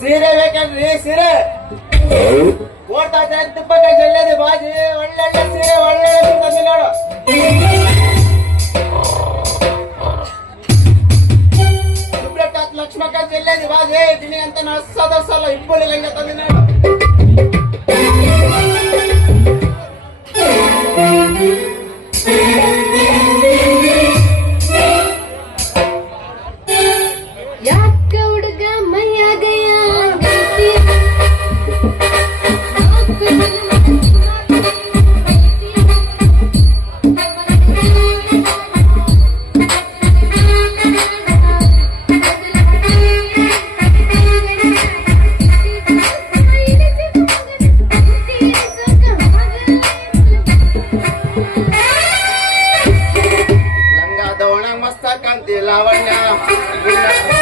ಸೀರೆ ಬೇಕಂದ್ರಿ ಸೀರೆ. ಕೊಡ್ತಾ ತುಪ್ಪಕ್ಕೆ ಜಲ್ಲೆದು ಬಾಜಿ ಒಳ್ಳೆ ಸೀರೆ ಒಳ್ಳೆ ನೋಡು. ಲಕ್ಷ್ಮಕ್ಕ ಜಲ್ಲೆದು ಬಾಜಿ ದಿನಿ ಅಂತ ನಡ್ಸೋದರ್ಸಲ್ಲ ಇಬ್ಬರು ಲಂಗ ತಂದಿನ ಲಾವಣ್ಯ ನಿನ್ನ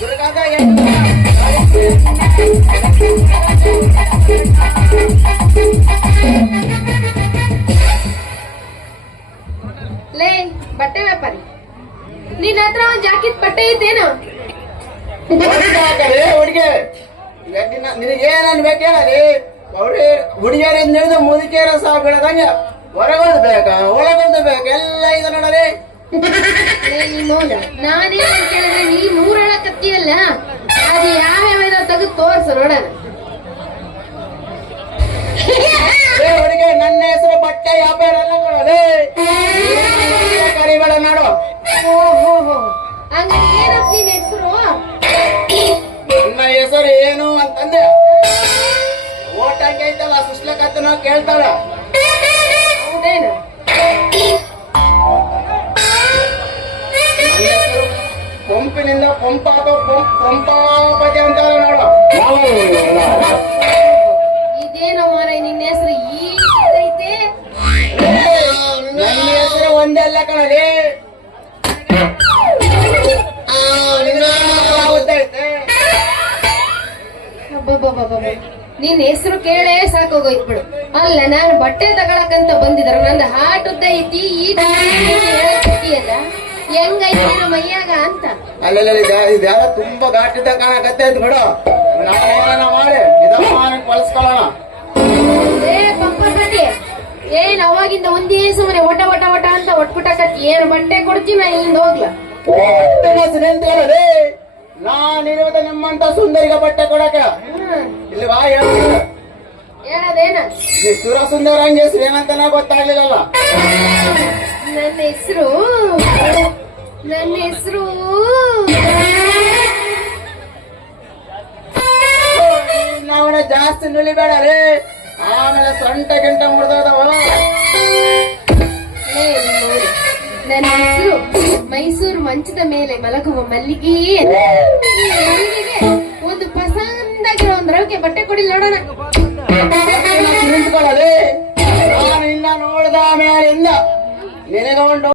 ದುರ್ಗಾದ ಲೇ ಬಟ್ಟೆ ವ್ಯಾಪಾರಿ. ನಿನ್ನ ಹತ್ರ ಒಂದ್ ಜಾಕೆಟ್ ಬಟ್ಟೆ ಐತೇನು? ಹುಡುಗ. ನಿನಗೇನನ್ ಬೇಕೇಳಿ ಅವ್ರಿ ಹುಡುಗಿಯರಿಂದ ಹಿಡಿದು ಮುದುಕಿಯರ ಸಹ ಬೆಳೆದಂಗ ಹೊರಗೊಂದು ಬೇಕಾ? ಒಳಗೊಂದು ಬೇಕ? ಎಲ್ಲ ಇದೆ ನೋಡಲಿ ನಿಮ್ಮೋನ ನಾನೇನ್ ಕೇಳಿದ್ರೆ ನೀ ನೂರಳ ಕತ್ತಿಯಲ್ಲ. ಅದು ಯಾವ್ಯಾವ ತೆಗೆದು ತೋರ್ಸು ನೋಡೋಣ ಹುಡುಗಿ ನನ್ನ ಹೆಸರು ಬಟ್ಟೆ ವ್ಯಾಪಾರ ಕರಿಬೇಡ ನೋಡು ಓಹೋ ಹಂಗ ಏನಪ್ಪ ನಿನ್ ಹೆಸರು? ನನ್ನ ಹೆಸರು ಏನು ಅಂತಂದೆ? ಓಟಂಗೆ ಐತಲ್ಲ ಸುಸ್ಲಕತ್ತ ನಾವು ಕೇಳ್ತಾಳ. ಹೌದೇನು? ನೋಡು. ಇದೇನೋ ಮಾರ ನಿನ್ನ ಹೆಸರು ಈ ಐತೆ? ನನ್ನ ಹೆಸರು ಒಂದೆಲ್ಲ ಕಣಲಿ ನಿನ್ನ ನಿನ್ ಹೆಸರು ಕೇಳೇ ಸಾಕೋಗೋಯ್ತು ಬಿಡು. ಅಲ್ಲ ನಾನು ಬಟ್ಟೆ ತಗೊಳಕಂತ ಬಂದಿದ್ರ ನಂದು ಹಾಟ್ ಉದ್ದ ಐತಿ ಈ ಹೆಂಗೈತಿ ನಮ್ಮ ಮೈಯಾಗ ಅಂತ ಅಲ್ಲಲ್ಲಿ ತುಂಬಾ ಘಾಟಿದ ಕಾಣಕತ್ತೆ ಅಂತ ಬಿಡು. ನಾನು ಏನಾನ ಮಾಡಿ ನಿಧಾನವಾಗಿ ಬಳಸ್ಕೊಳ್ಳೋಣ. ಏನ್ ಅವಾಗಿಂದ ಒಂದೇ ಸುಮ್ಮನೆ ಒಟ ಒಟ ಒಟ ಅಂತ ಒಟ್ಬಿಟ್ಟಕತ್ತಿ ಏನು ಬಟ್ಟೆ ಕೊಡ್ತೀನಿ ಇಲ್ಲಿಂದ ಹೋಗ್ಲ. ನಾನಿರುವುದು ನಿಮ್ಮಂತ ಸುಂದರಿಗ ಬಟ್ಟೆ ಕೊಡಕ ಇಲ್ಲಿ ಬಾ ಏನದೇನ ಸುರ ಸುಂದರ ಹಂಗೆ ಶ್ರೀಮಂತನ ಗೊತ್ತಾಗ್ಲಿಲ್ಲಲ್ಲ. ನನ್ನ ಹೆಸರು ನನ್ನ ಹೆಸರು ನಾವಣ ಜಾಸ್ತಿ ನುಲಿಬೇಡ ರೀ. ಆಮೇಲೆ ಸೊಂಟ ಗಿಂಟ ಮುರಿದವ ನನ್ನ ಹೆಸರು ಮೈಸೂರು ಮಂಚದ ಮೇಲೆ ಮಲಗುವ ಮಲ್ಲಿಗೆ ಒಂದು ಪಸಂದಾಗಿರೋ ಒಂದ್ ರವಿಕೆ ಬಟ್ಟೆ ಕೊಡಿ ನೋಡೋಣ. ನಿಂತ್ಕೊಳ್ಳಲಿ ನಾನು ಇನ್ನ ನೋಡ್ದ ಮೇಲಿಂದ ನಿನಗೊಂಡು